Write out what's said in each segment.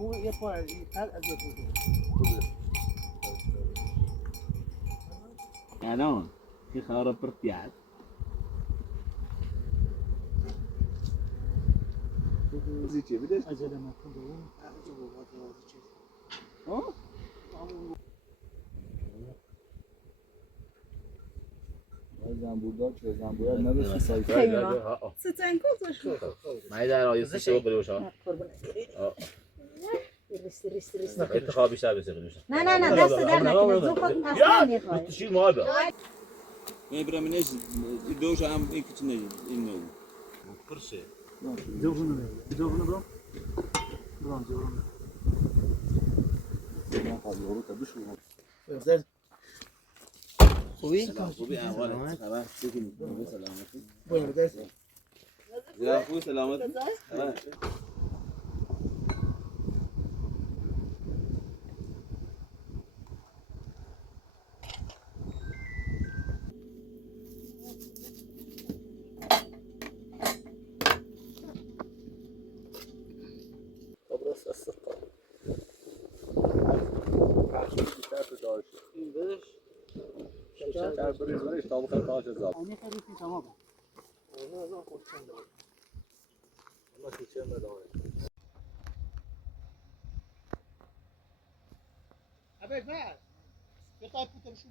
خوب یه پار از این قد از الان که خبر پرتیاد زیچه بیدش عجله نکن بابا ها زنبوردار چه زنبوردار نداشت سایت ستن کوتاش ما در آیسته شو بروشا ریست انتخاب بیشتر بسیار نه دست در نکنه زو خود اصلا میخوای تشيل مهابة میبرم اینش دوش هم این کچنه این نو كرسي جوابونو برام جوابونو خوبی؟ خوبی احوالت خبر چیزی سلامتی باید درس یا خوبی سلامتی اینی خیلی تمام ابي فاز يطلع كتر شو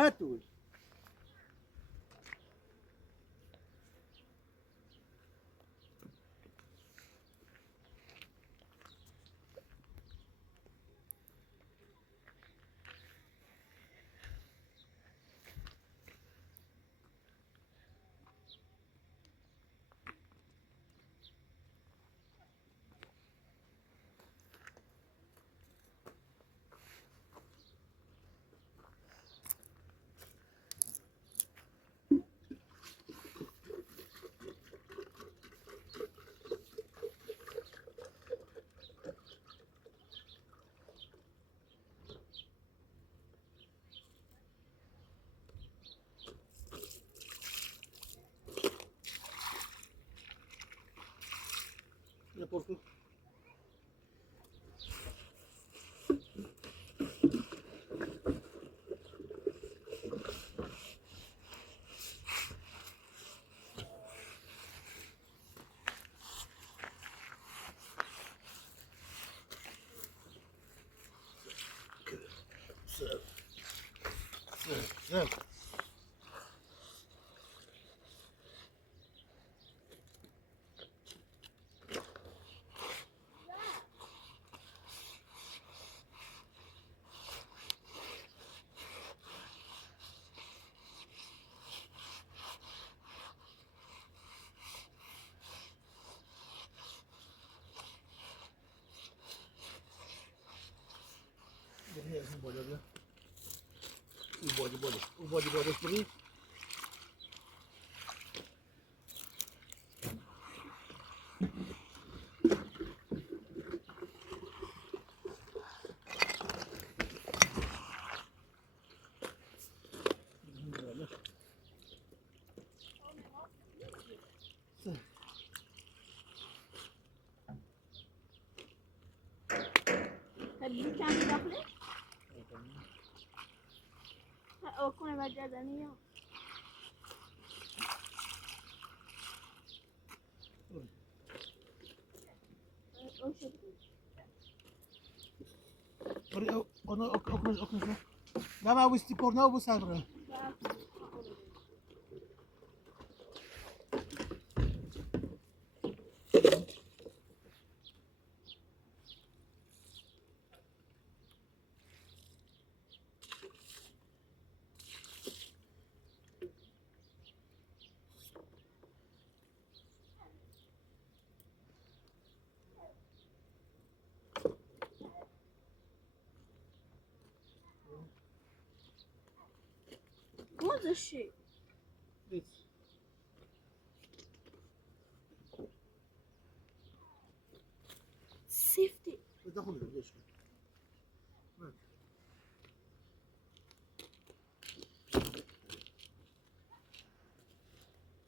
باتول نه این بالا بیا این بالا اون بالا بری تبدیل کمی داخله؟ او کنه مجازنی یا او شد بری اونو اکنش نه ما وستی پرنا و بسازه موزشی سیفتی داخل ليش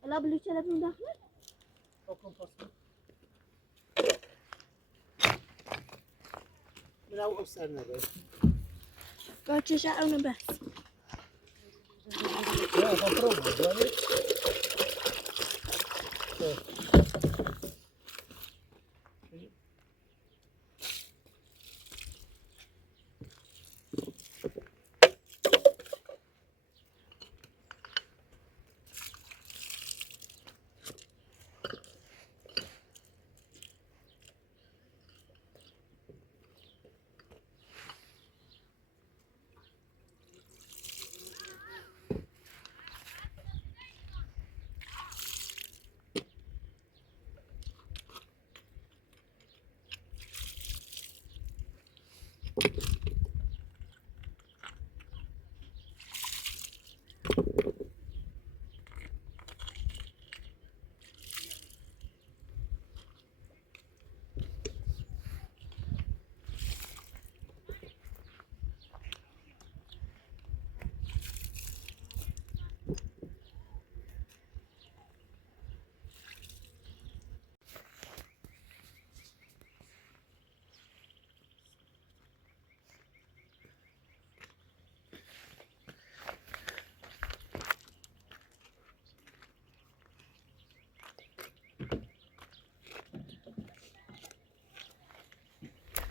لا بلوچه لبون داخله؟ حكم فصل من أو أفسرنا بس باچه شعرونه بس لا فطرنا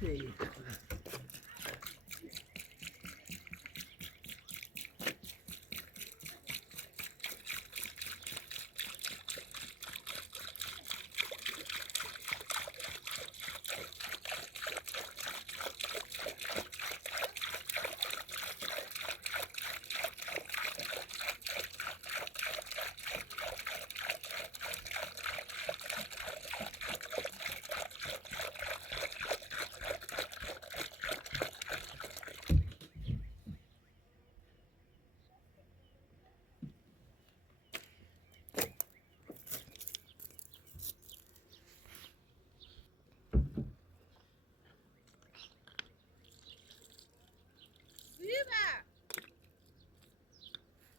يعني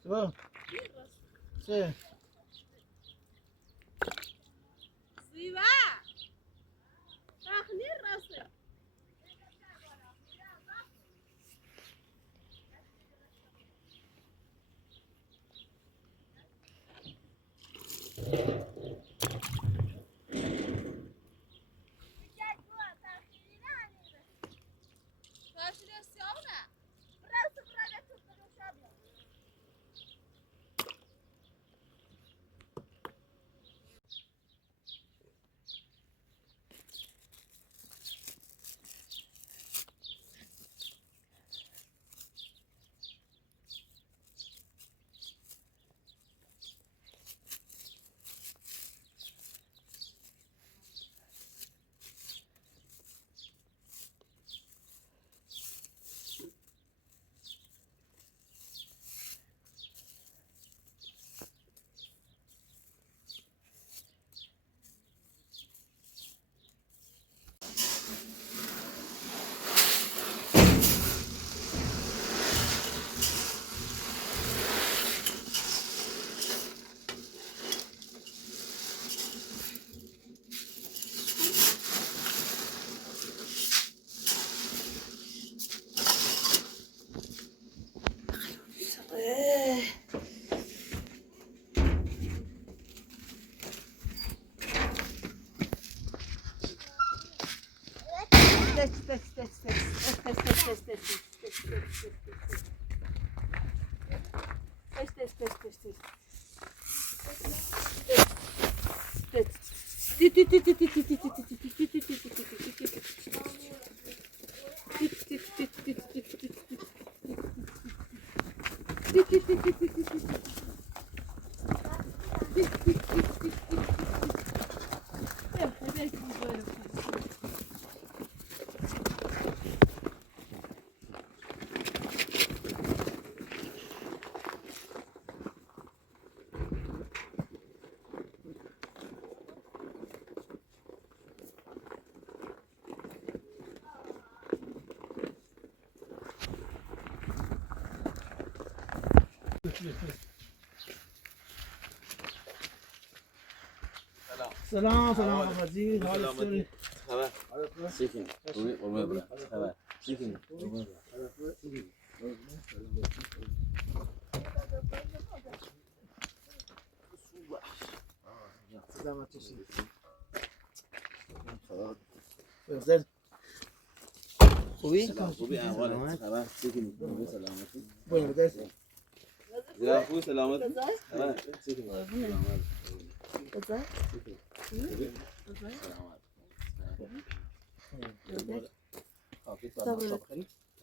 تمام سه سیوا داخلی راسه سلام عزیز حال چطوری؟ خبر چیکین خوبی قربونت برم خبر چیکین سلامت باشی. بخیر. خوبی؟ خوبی احوالت خبر چیکین خوبی سلامتی باید بدرس. زیرا خوبی سلامت خبر چیکین سلامت.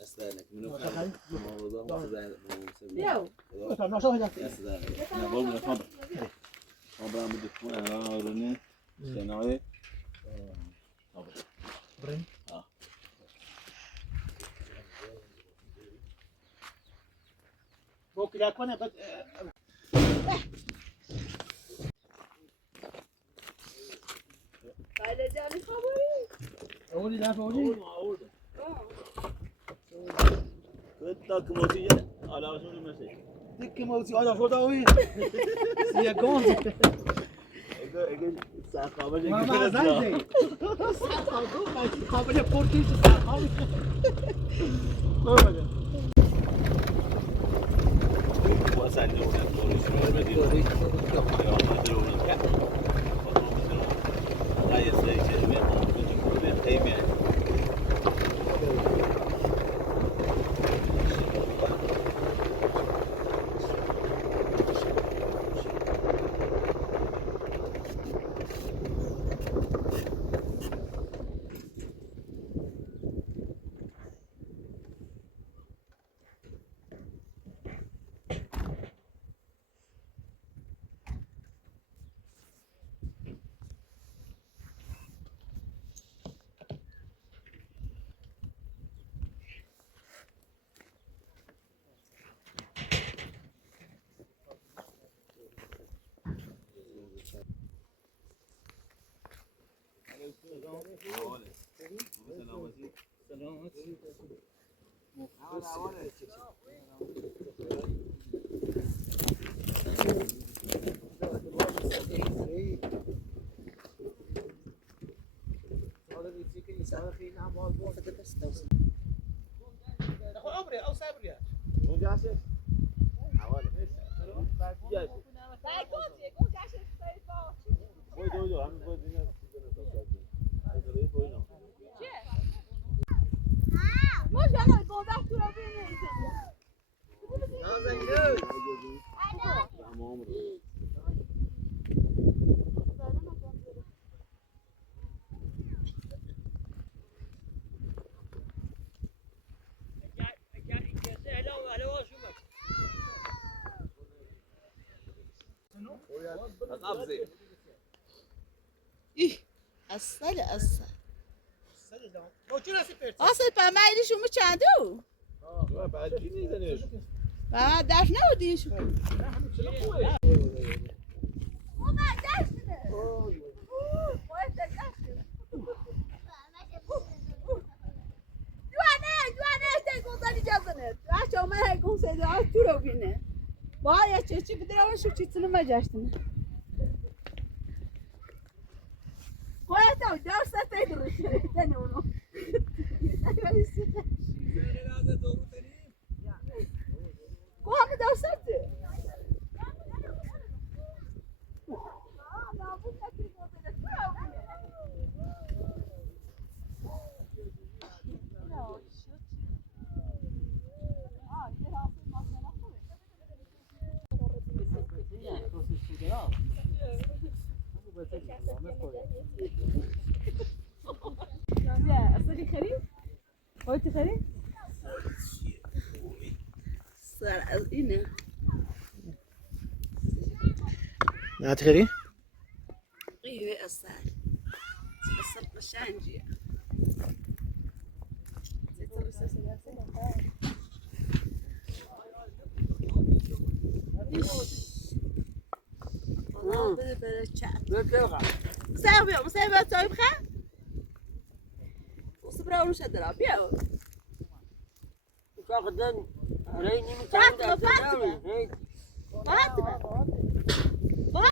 استنى منو خير موضوع بيو. طب شو هذا؟ انا بقول لك خبر خبر عم بدك تكون انا ورني سنوي برين. ممكن اكون بس Aile canı favori. اولي لا فوجي. كنت كموتي على شو المسج ديك موتي انا شو داوي؟ سيا جون. اجا ساقابه ما زين. قابل بورتي ساقابه. ما واسالني ولا تقول شنو المدينه هاي السيكل من خيمه اصل اصل پا مایلی شما چندو؟ دفت نبودی شما باید چی بدرم شو چیزی نمیجاشتن. باید تو درست تیدروشی تنونو. کوه درست خری؟ خودت خری؟ سر از اینه نه تخری؟ قیوه اصل قشنجیه بده چت مسابقه طيب خا وصبرا ونش درا بيا فقدن ريني فاطمة متعود فاطمة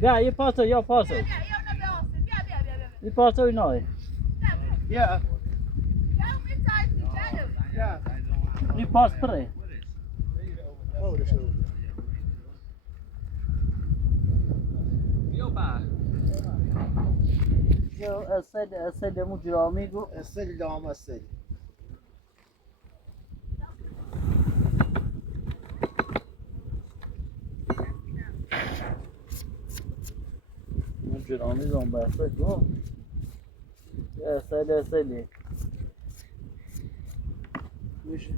بیا یه پاسو یا پاسو یه پاسو اینای بیا یه پاس پره جو اصل مجرامی گو السل دام السل مجرامی زن بسته گو اصلی میشه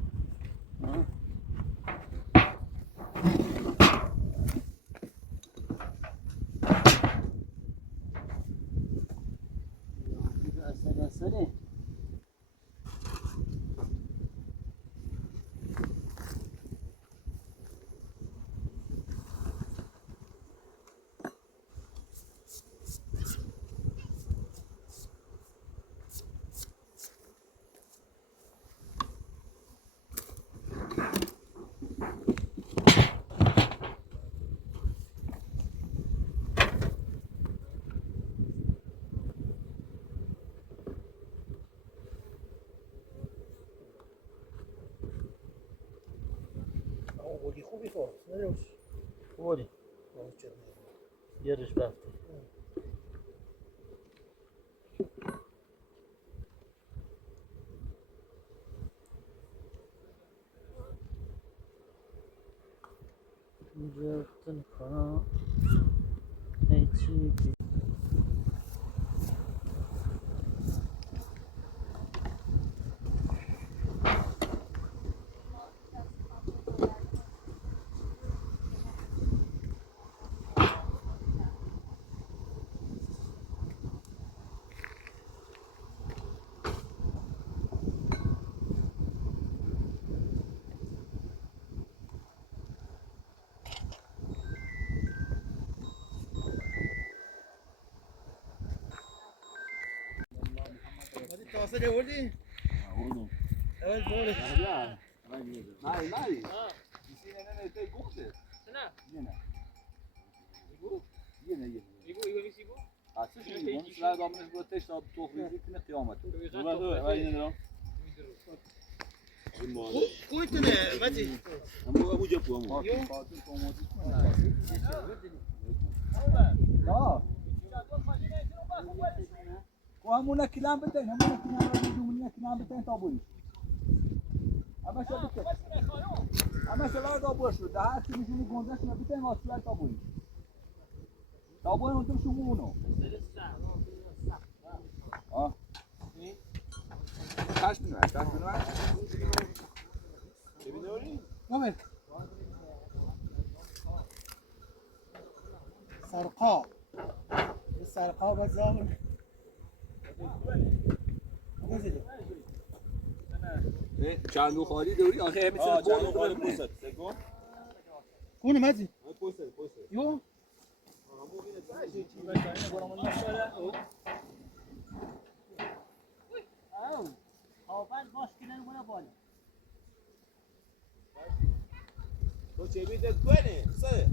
اصلی بودی خوبی خورد نروش بودی یه رش بفتی اینجا کنم هیچی تاسه جوردی؟ اول دوره Nej. Vi ser en det går det. نه Yine. ایگو میسیگو Açış mı? Onu sıra adamın bu ateş tabi tohruzu kime kıyamet. Burada ben yine devam. خوی تونه مجی Ama bu cephu ama. Fatih tomotik mi? Ya. O همونه کلام بتن همونه کلام رو دومونه کلام بتن تا بوی. اما شده که. اما شده تا بوش رو. ده چی میشونی گندش نبیتن واسه تا بوی. تا بوی اون تو شما اونو. آه. Kaç bin var? Kaç bin var? نمر سرقا سرقا بزاول چند خالی دوری آخه همه Aa, چیز canım var poset. Seko. كونه مجي Poset. يو آفن باش کنن مونه بالا تو چه بیت کنی؟ سه.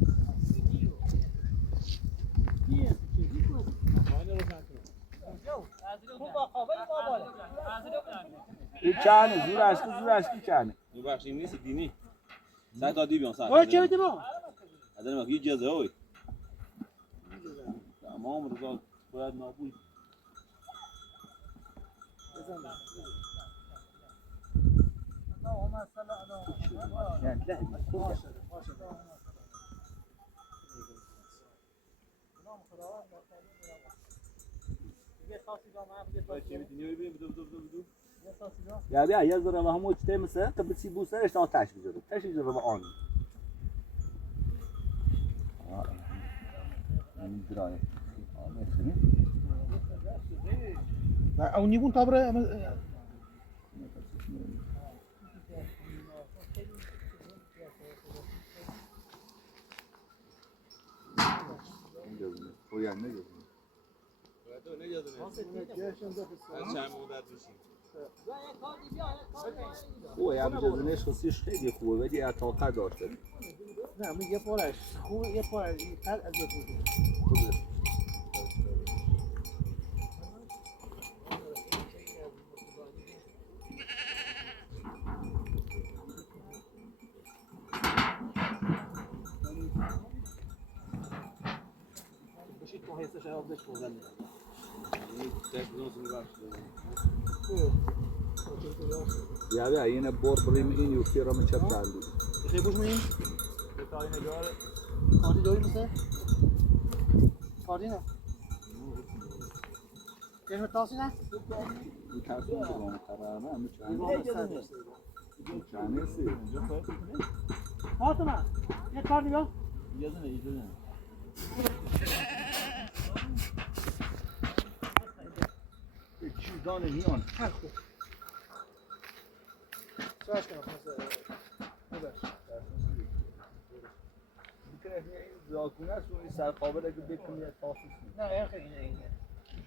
این چند زور اشکی چند میبخشیم نیست دینی. سه تا دی بیان سه. وای چه بدیم از این وقتی جزه هوی. تمام روزا باید نابود. Ya بیا یه ذره به همون چته مثل قبل سی بوسرش تا تاش بجوره تاش بجوره به آن این درای او نیبون تابره پویان نگه او یا بجزنش خصیش خیلی خوبه ولی اتاقه داشته نه من یه پارش خوبه یه پارش قد از یه بشید تو حسش آبش بزنی یا بیا اینه بور بریم این یوکی را من چپ کردی خیلی بوش می‌بینی؟ کارتی داری مثل؟ کارتی نه کشم تاسی نه؟ این ترسون بگم قراره همه چانه سی فاطمه یه کارتی بیا چیزان میان سرش کنم ببخش میکنه این زاکونه است و این سرقابل اگه بکنی از تاسیس نیست نه این خیلی نه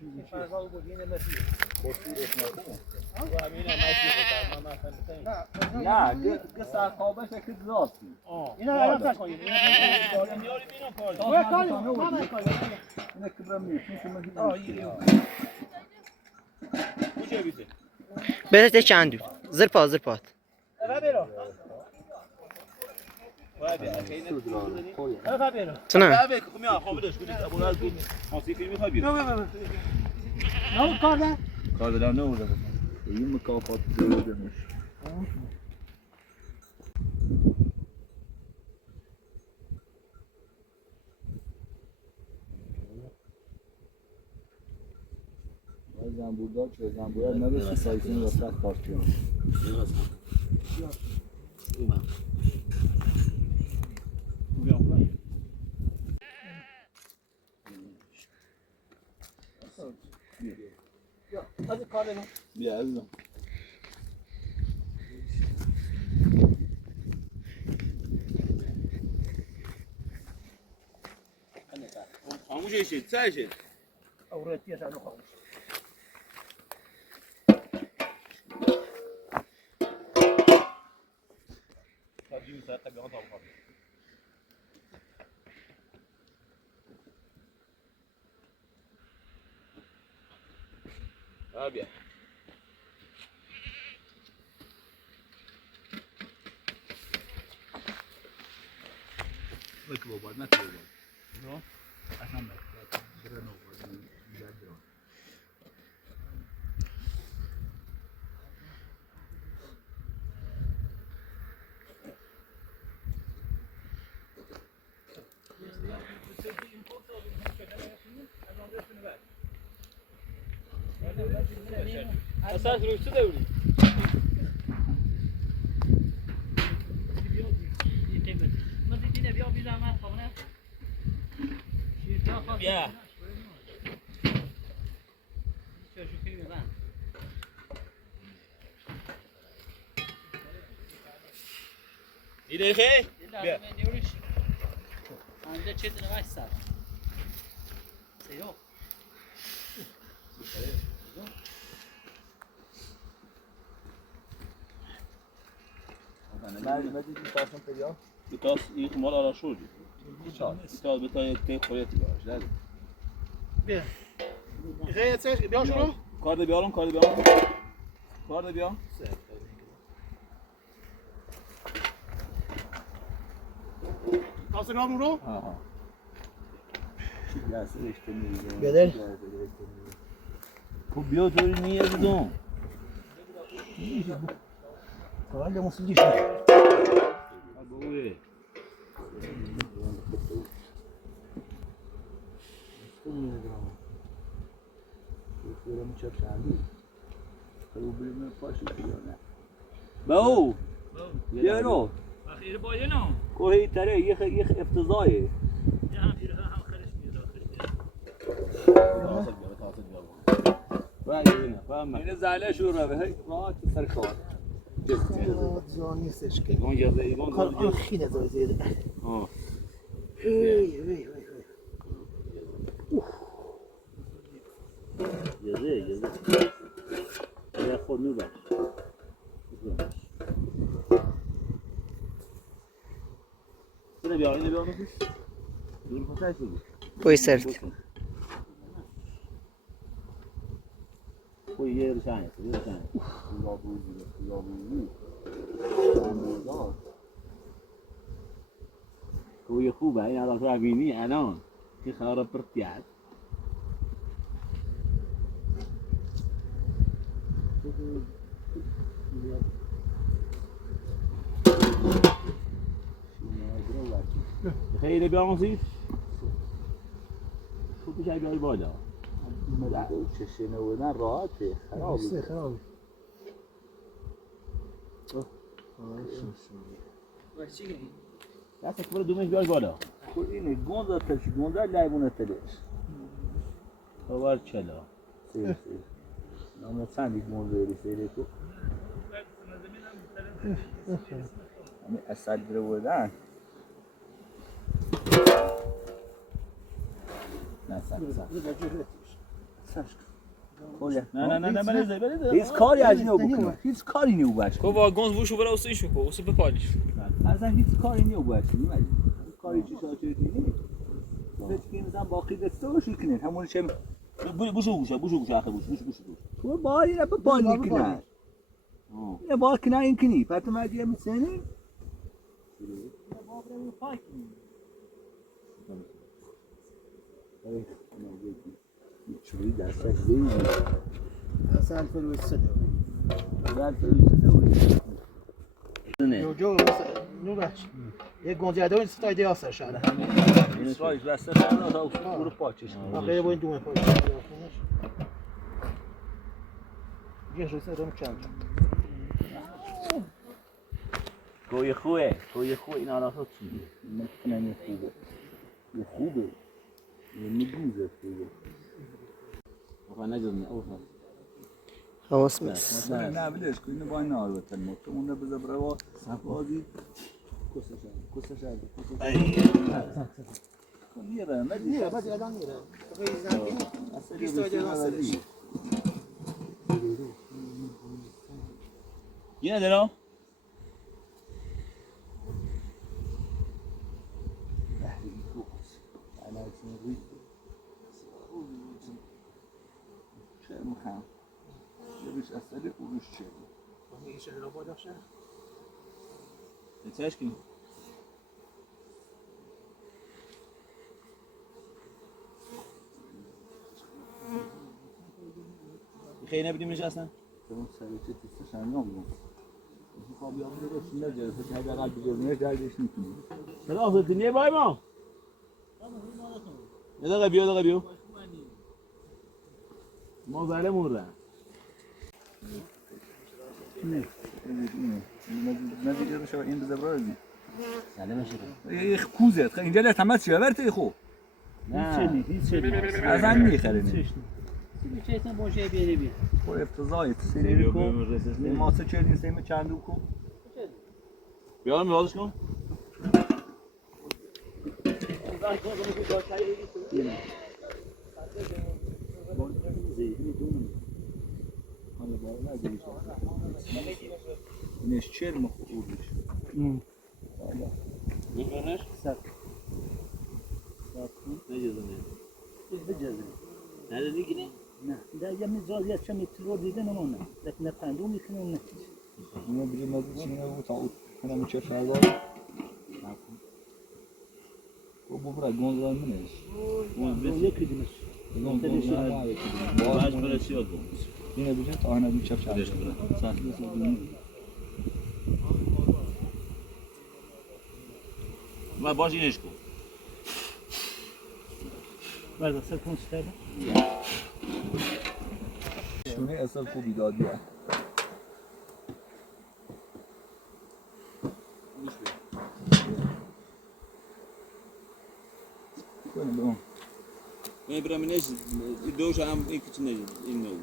این فرزاد بود این مسیح بسیار اسمه و همین هم مسیح نه که سرقابلش اگه زاسی اینا الان فرق کنید اینه که برم نیست بده چند زر پات تونه کار بدم نمورده بکنم این مکافات دادمش زنبوردار چه زنبوردار نبسه سایتین را سخت پارت کنم بیا عزیزم خاموش شید سعی شید اورتیه تا خاموش ترجیح می‌کنم تا بیان تا بیا Like a robot, not a robot. No? I can't make that. There are no robots in that drone. اساس روی چه دوری؟ بیا. دیده خیلی؟ بیا. آنجا چه دنبال است؟ سیو. بتاس این مال آلا شدی. بتاس بتای تی خویتی باش. داری. بیا خیلی چه بیا شروع کار بیارم کار بیا. تاس نام رو ها. Ya sen işte ne? Bedel. خب بیا طوری نیاز دون. Olha, moço de chão. بوی. میشه چندی خیلی بریم پاشو بیانه باو بیارو اخیر باید نه کوهی تره یه افتضاحه یه هم بیره هم خرش میاد این زله شور به راحت سر کار جا نیستش که ایگان یازه ایگان کار خیلی زیاده آه یازه یه خود نوبش اینه بیا نکن دور پسش بگو Poi certo. Poi ieri c'è. Poi خوبه این الان تو ببینی الان که خبر پرتیاد خیلی بیاموزید خوب میشه بیای بالا چشه نبودن راحته خرابه خرابه دستت برو دومش بیای بالا اینه گوندا تلش گوندا لایبونه تلش باور چلا نام چندی گوندا ری سری تو همین اصل بره بودن نه نه بله هیچ کاری از اینو بکنه هیچ کاری نیو باشه کو واگونز بوشو برا اوسه ایشو کو اوسه بپالیش اصلا هیچ کاری نیو باشه کاری چی شاشه دیگه فکر کنم باقی دسته باشی کنه همون چه بوشو آخه بوشو تو باری را بالی کنه نه بار کنه این کنی پس ما دیگه میسنی چوری دستش زیادی اصلا فلوس سده جو نو بخش یک گنجیده این ستای دیاسه شده این اسرائیل دسته شده تا برو پاچش آخه با این دومه پاچش یه روز دارم چند کوی خوه این الان تو چی نه خوبه میگوزه خوبه آخه نجدنی اوه Havas mis. نه بلش کو اینو با این نار بتن موتو اون بذار برای بازی کسش میره میره بعد یادم میره اصلا 20 تا دیگه هستش یه ندارم چه میخوام یه بیش اصلی اونش چه میگه چه رو باید داشته نتاش کنی خیلی نبودیم نشستن اون سریعه تیستش انجام بود میخوام بیام رو شیله جلسه که حداقل بگیرنه جلدش میکنیم چرا آخر دنیه بای ما یه دقیقه بیو ما ظالمون را نزدیک رو شو این بذار برازی سلام شده یه کوزه اینجا له تماس چیه ورته خو نه از هم میخره نه چه تن باشه بیاری بیا خو افتضاحی سری کو ماسه چردین سیم چندو کو بیارم میوازش کن اینش چرم خوردش میکنش سر نجزنه بجازه نده دیگه نه در یه مزاج یه چمی ترور دیده نمونه لکن پندو میکنه اون نکش اینو بگیم مزید چینه بود تا کنم چه فردا و ببره گوندا منش یکی دیمش باش برسی آدم اینو بگیم تا هنوز چه فردا ما باش اینش کن بردا سر کن چطوره؟ شونه اصلا خوبی دادی کنیم اون من برام نیست دوش هم این کچه نیست این نو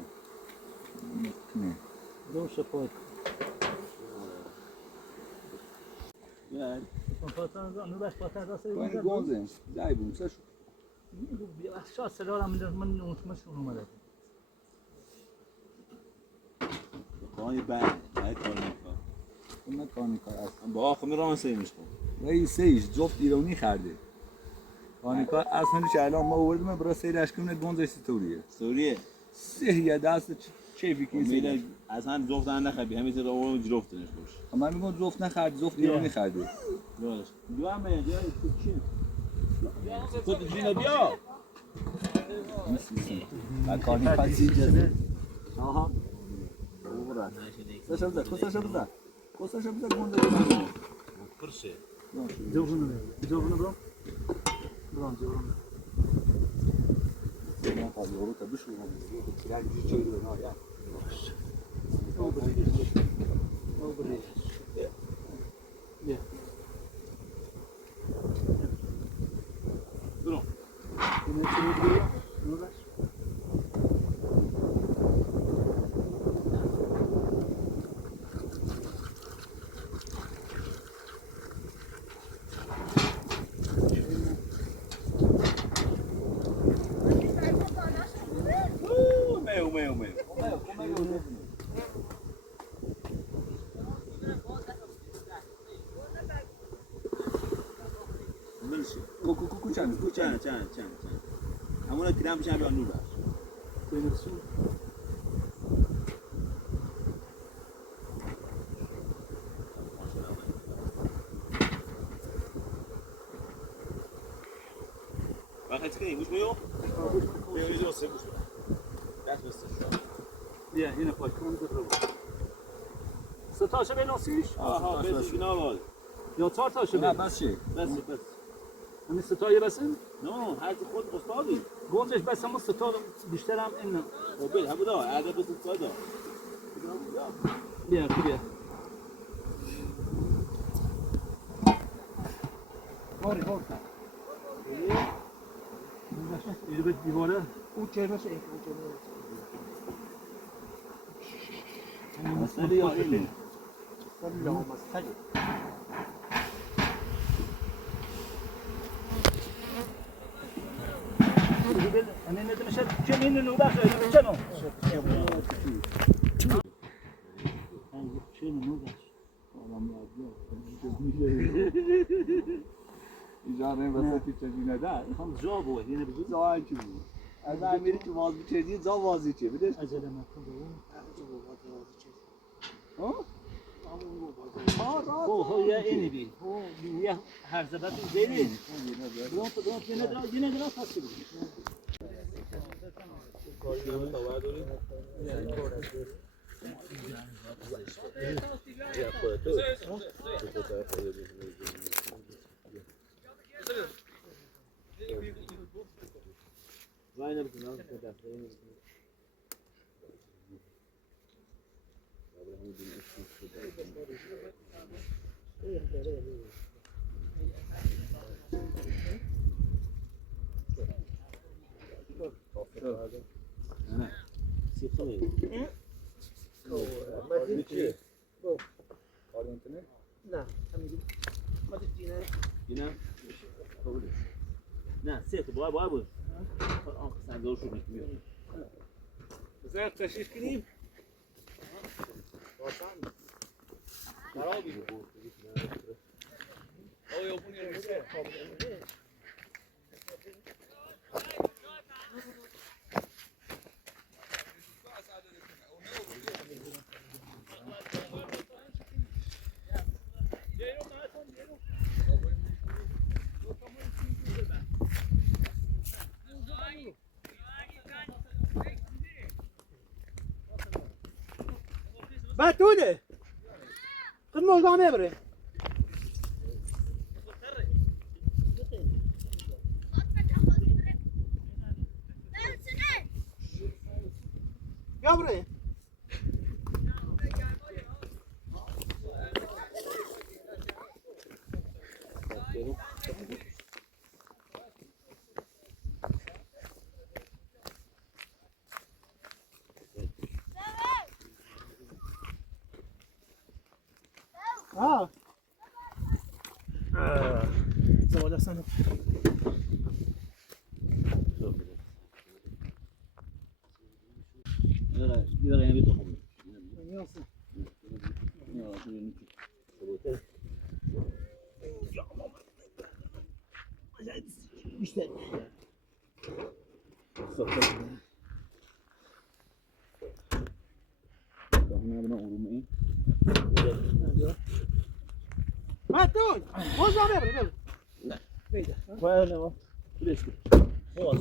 نه دو شپاد یا پاتان نو باش پاتان راست کنیم گونزم جای بوم سش شو سلام من مشغول اومده کاری بعد کاری میکنم اون کانیکار است با آخر میرم سیمش کن رئیسش جفت ایرانی خرده کانیکار اصلا شهرام ما آوردیم برای سیرش کنه گونزش ستوریه سوریه سه دست چه فکری میله از هم جفت نخبی همین رو اون جفتنش باش من میگم جفت نخرد جفت ایرانی خرده درست دو هم میاد یا چی خود جینا بیا و کانیکار سیجه آها ساشا بزن کساشا بزن کساشا بزن گونزش پرسه جوابونو برام برام جوابونو من خواهی رو تا بشو یعنی چی رو نه یا چند همون کرم بشن بیان نور وقتی که گوش میو میو دوست گوش دست بس بیا اینو پاک کن بذار ستاشو بنویسیش آها بس اینا وال یا چهار تاشو نه بس چی بس همین ستای بسن نه هر خود استادی گونجش بس هم ستا بیشتر هم این خب بیا همون دا عادت بس استاد بیا بیا باری بار اینو به دیواره اون چرمش این مسئله یا اینه سلام مسئله انا ندم شد جمين انه باخ شنو ایجاره وسطی چیزی نداره هم جابو هنا بجوز زاهی چی بود از امیری که واز بچردی زا وازی چه بدش عجله ما کنم هو يا اني بي هو يا هرزبات زيني دونت ينادرا فاسد نه سه تو باید بود آخه صندوق شو میکنیم بذار تشریف کنیم خرابی بود آیا اون یه روزه بتونه خد موجبه نبره بیا برای زواج اصلا یه دقیقه بیت خوب مهدون باز بیا ببر بیده باید نما بلش کن باز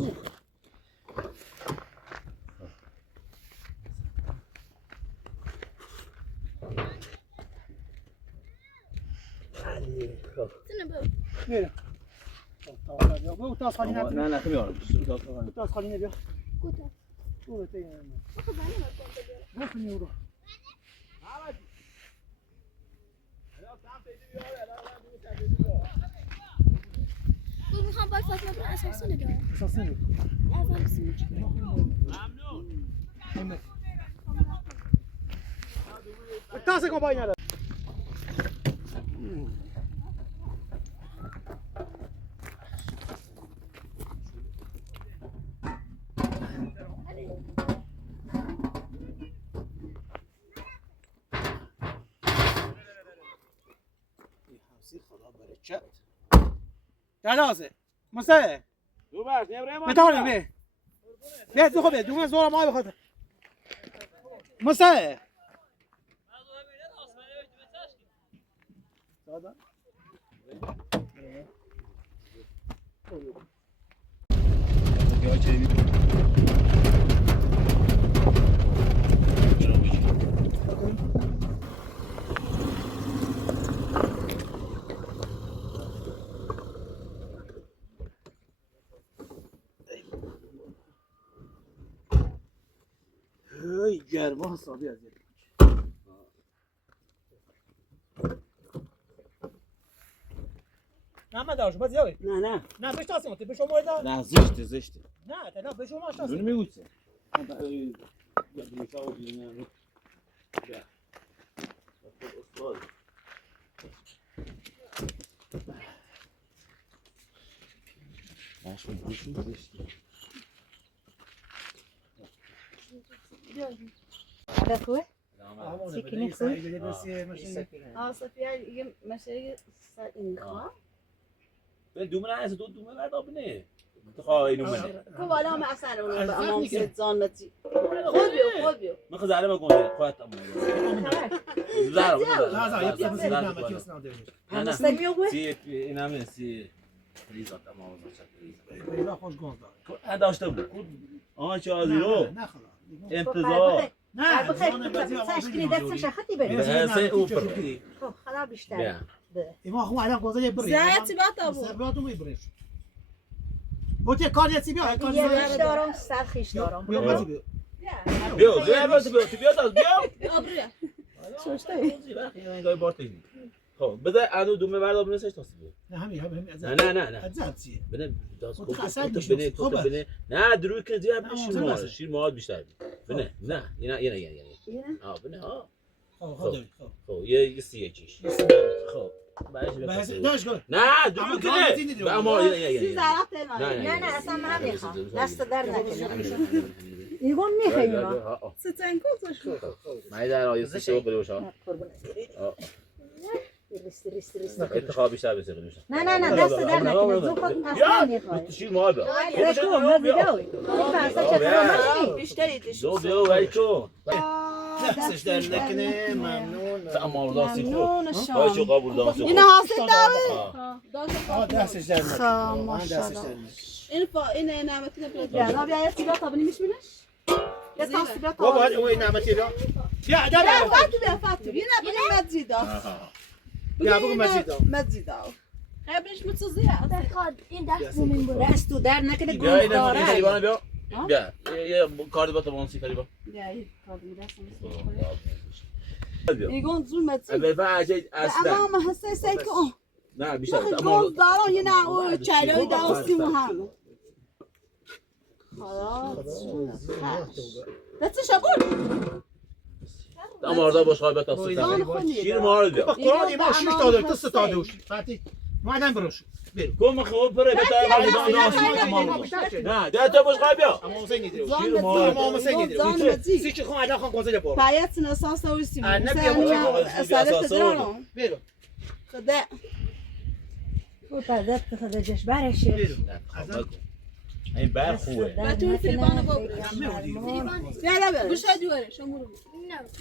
میره بگو تاس خالی نبیر نه میارم تاس خالی نبیر کوتاه برو تیه آخه زنی باید کنده بیاره برو بود میخوام باید فاطمه برای اساسی نگاه اساسی نگاه اول بسیمون چی تاس کن پای نداره خدا برکت جلازه مسه دو برش نبرم بتاونیم بی بیا تو خوبه دومه زور ما بخاطر مسه دادا ای گرما حسابی از این نه من دارش باز یاوی نه نه بهش تاسیم تو به شما دا نه زشته نه تا به شما تاسیم دونی میگوچه یا دیشا و دیونه رو بیا استاد باشه بوشی زشته بخواه سکینی صفیه یه مشه اینها به دومه نه دو دومه بردا بنه خواهی نومنه کو والا هم اصلا اون به امام زان متی خود بیو من خزاره ما گنده خواهد امون زارا نه نه سمیو گوه؟ سی این همه سی ریزات امام اینا خوش گنز داره داشته بود آها چه آزیرو نه خلاص انتظار نه بخیر تشکیلی دستش خطی بریم سه اوپر خب خلا بیشتر ما خو الان گذاشت بری زایتی باتا بود سرباتو میبرش بوته کار یه بیا کار یه ریش دارم سرخیش دارم بیا بازی بیا بیا آبرویا انگار بارتش خب بذار ادو دومه بردا بنه سش تاسیبه نه همین نه عذاب چیه بنه داس متخصص کوت بنه نه دروی که زیاد بشه شیر مواد بیشتر بنه نه یه بنه ها خب یه سی چیش خب بحث داش کن نه دروی که نه اما سی زرات نه اصلا من نمیخوام دست در نکنم ایگون میخواییم ستن کوتاش من در آیسته شو بروشا ریست انتخاب بیشتر بسه بروشا نه دست در نکنم زو خود اصلا نمیخوایم شیر مواد رشکو مزیداوی فرسا چطور بیشتری دش دو بیو وای کو دستش در نکنه ممنون اما داستی خوب ممنون وای چه شما قبول داستی این حاصل داره دستش در نکنه ماشاءالله این نعمتی نبود یا بیا یه سیگار تابنی میشمینش یه تا سیگار بابا تابنی اون نعمتی رو بیا ده لا فاتو بیا نبود مزیدا بیا بگو مزیدا قبلش متوزیه بخواد این دست زمین بره دست تو در نکنه بیا گوش این داره لیوان بیا بیا یه کارد با تو مانسی کاری با بیا این کارو می‌رسم بیا ایگون زومتی اول فاجئ اصلا اما حساسیت اون نه بیشتر نخی اما گوز دارم یه نه او چلوی داستی هم خلاص دستش بود اما آردا باش خواهی بتا زان خونی شیر مارد بیا قرآن ایمان 6 تا داره تو 3 تا دوش فاتی مادام بروش کم خوب پره بتا نه ده تا باش خواهی بیا اما حسین ندیره زان اما حسین ندیره زان مزی سی چه خون علا خان کنزل بار پایت نساس او سی نه بیا اصلا تدرام برو خدا او پردت خدا جش برشه این بر خوبه بتون فیلمانو بیا بیا بشه دیواره شما رو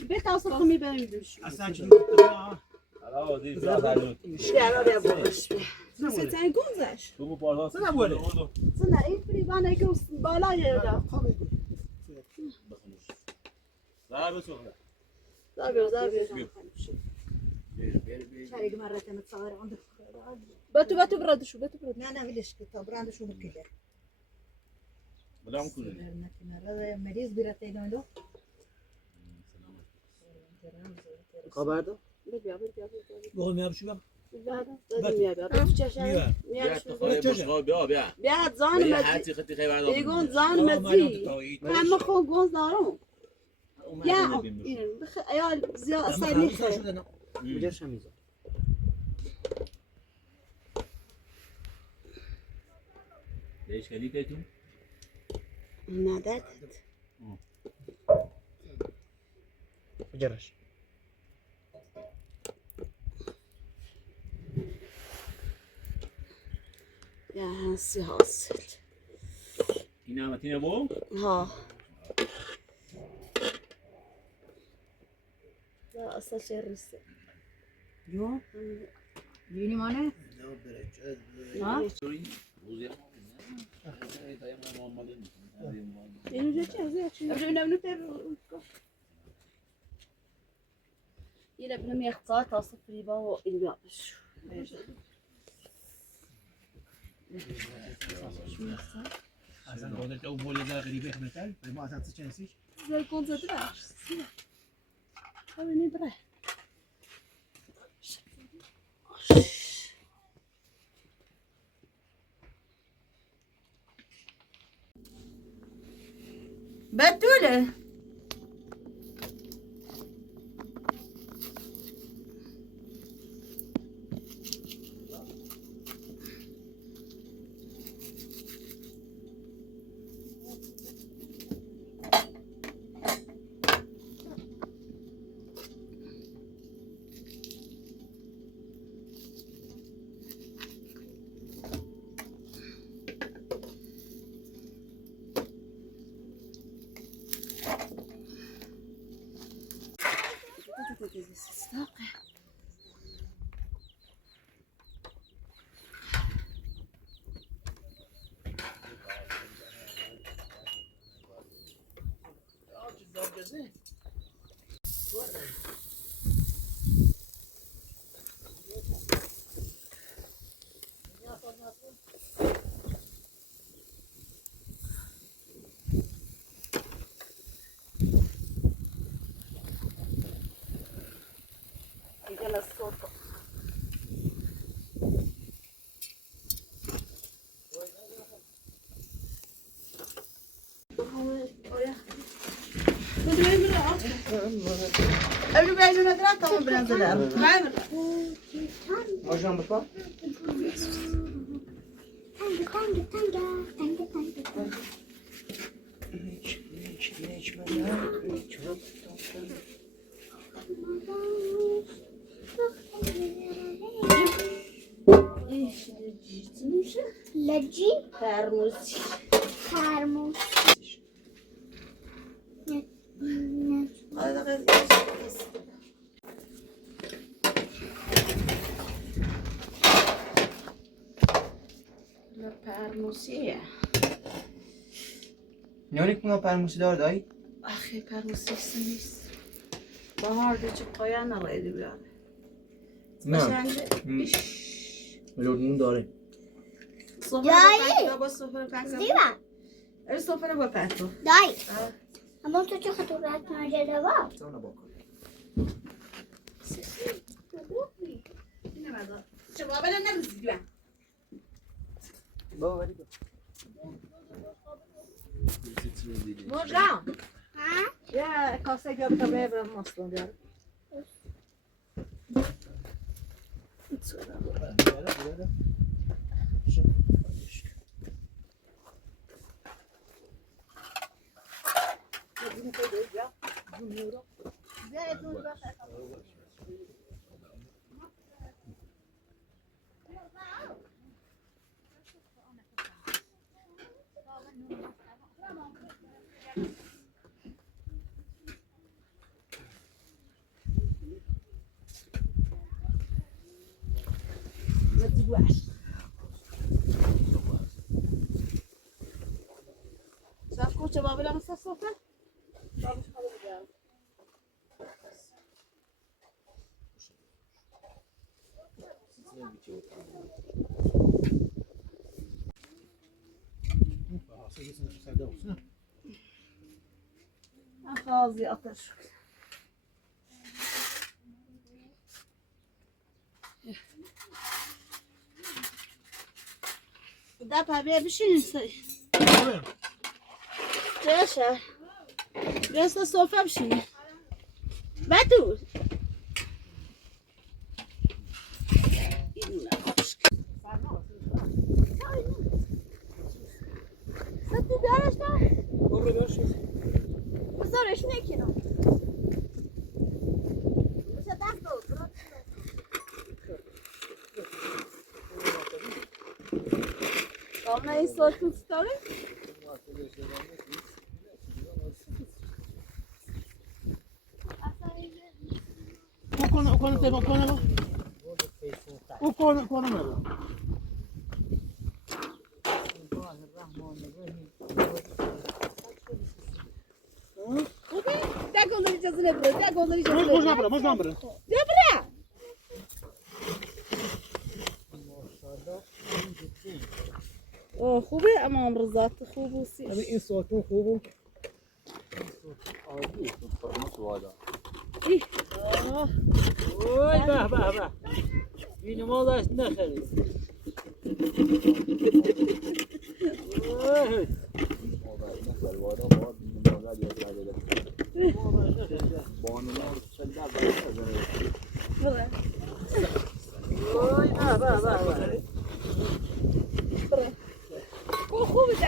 به تاسو خو میبریم اصلا چی حالا دی زاد بیا باش ستای گونزش تو بالا سنا بوله سنا این فیلمانو که بالای دا زار بسو زابیر شریک مرة متصور عنده بتو برادشو نه نه ولش كتاب براندشو بكده بلا مكون مریض بیرته اینا خبردار بگو میام شو بگم بیا زان مزی ایگون زان مزی همه خون گونز دارم یا ایال زیاد اصلا نیخه بجاش هم میزن ليش خليك تو ندارد بجرش یا هنسی حاصل این آمتینه بو ها لا اصلا شرسه جو جيني مانه ها اینو چه یه ابن میخطا تصف ریبا و این بیابش اصلا قدرت او بولی در غریبه خبرتر به ما اصلا چه نسیش زي كون زدراش خليني دراه بتوله قبل بعد ما درات طبعا بنزل آجام بکن لجی ترموز ترموز پرموسیه نیانی کنه پرموسی دار دایی؟ آخه پرموسیست نیست بهار دیگه پایان نلایدی بیاره نه لورنون داره جایی با سفره پنگزم دیوان این صفحه رو بپرتو دای اما تو چه خطورت نجده با چه بابا نمیزی بیان مرجان یه کاسه گم تا ببرم مستون بیارم صاف کن چه بابا لامسته صفحه بابش خواهد بگرم خازی آتش ده پبیه بشینید سایی جاشه بیاستا صوفه بشینید بدو این ستی دارش نه؟ بابا دارش بزارش نکنم بسه دست دو این سال توت داره؟ دکوندری چیزی نبره دکوندری چیزی نبره مش نبره نبره خوبه اما امروزات خوب و سیش این ساعتون خوبه اوی به به به این ما داشت نخرید خوبه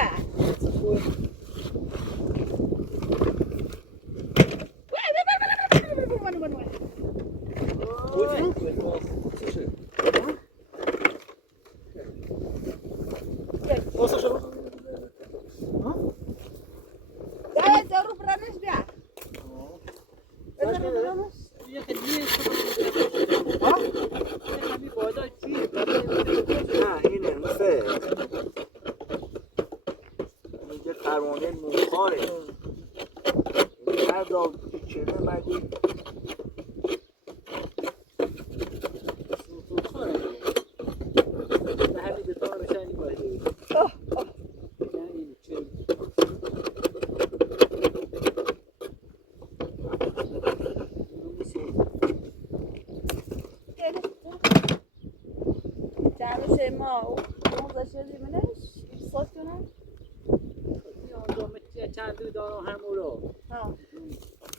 ده چند دارم همورو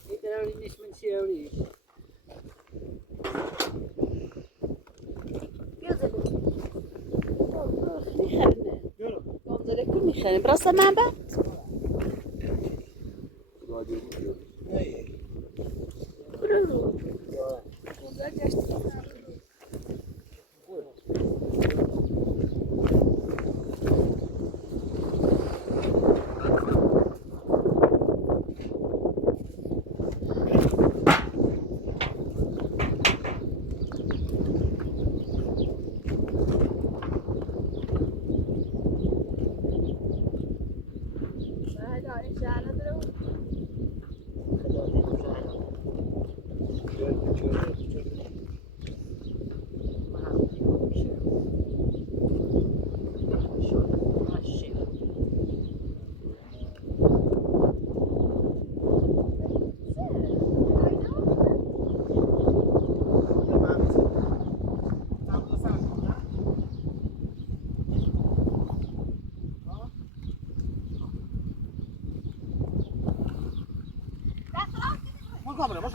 این قراری نیست من سیاوری میخریم براسته من با کامره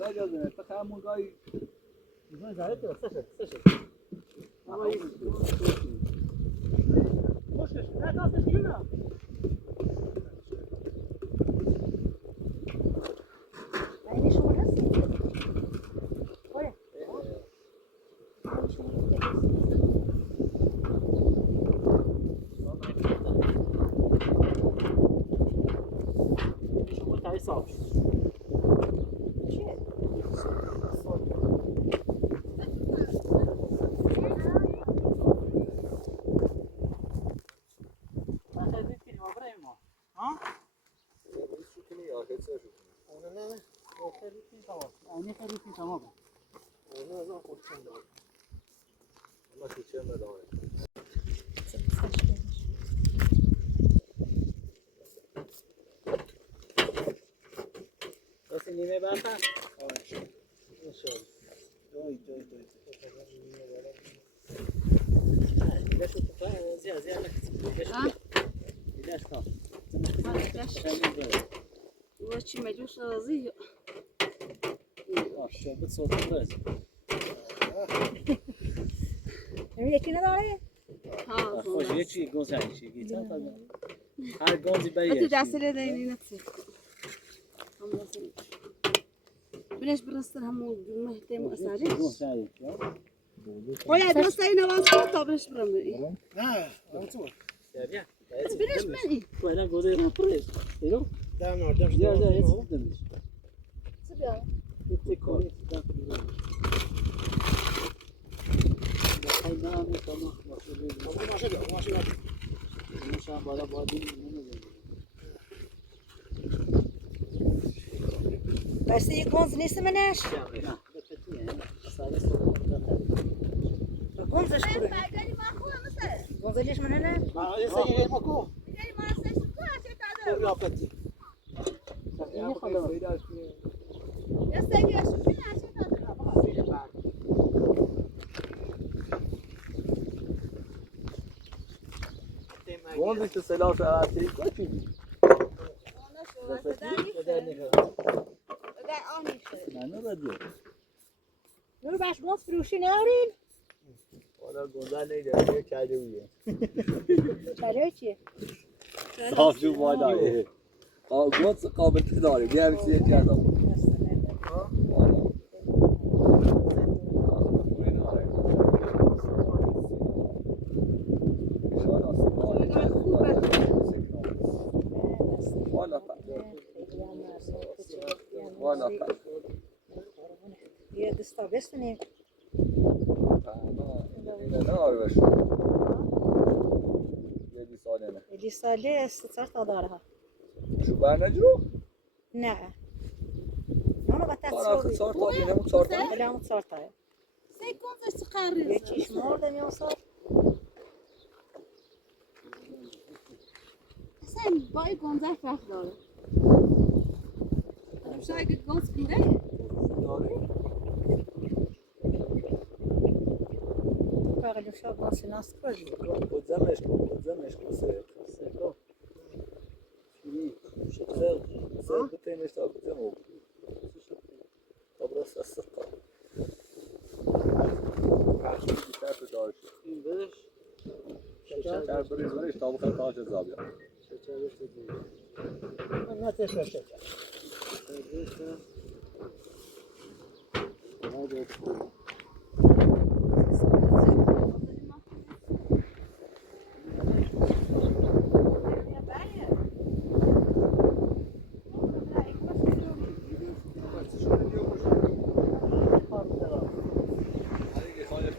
نجازنه تخمون گاهی نیمه برتن وچی مجوش رازی شبت صوت بس یکی نداره؟ ها خوش یکی گوزن چی گیتا هر گوزی تو بایی دست له دینی نفسی بنش برستر همون مهتم اساری گوزن ولی درست این آواز کرد تا بنش برم نه تو بنش منی کلا گوزی رو پرس دیدو دم نردم یا یا هیچ نمیشه چه بیا تو کاری تو خیلی نام تمام ماشین ماشین بالا بادی نمیده بس یه گونز نیست منش؟ نه بپتیه سال سال گونزش برگردی من خودم مثل گنزلیش منه نه؟ من سگیر مکو یا پتی اینی خدا گنزش تو سلاح ساعتی کچی بی نه بدیو نور باش گنز فروشی نارین؟ حالا گنزه نیده کرده بویه چرا چیه؟ صافی بالایه گنز قابل داره بیا بیسی یکی از آن والا یه دستا بستنیم نه آره بشو یه دی ساله نه دی ساله استثار تا داره ها شو بر نجرو؟ نه نونو با آره تصویری سار تا دینه مو سار تا بله همون تصار تایه سی گنزش قراره یه چیش مردم یا سار اصلا با این گنزه فرق داره شاید گنز کنده فقط شاب ناسی ناس کردی خودزمش کن سه بتینش تا بزمو طبرس السقا بیشتر تو دارش این بهش بیشتر بریز تا بخیر تاج زابیا نه تشه شکر خانه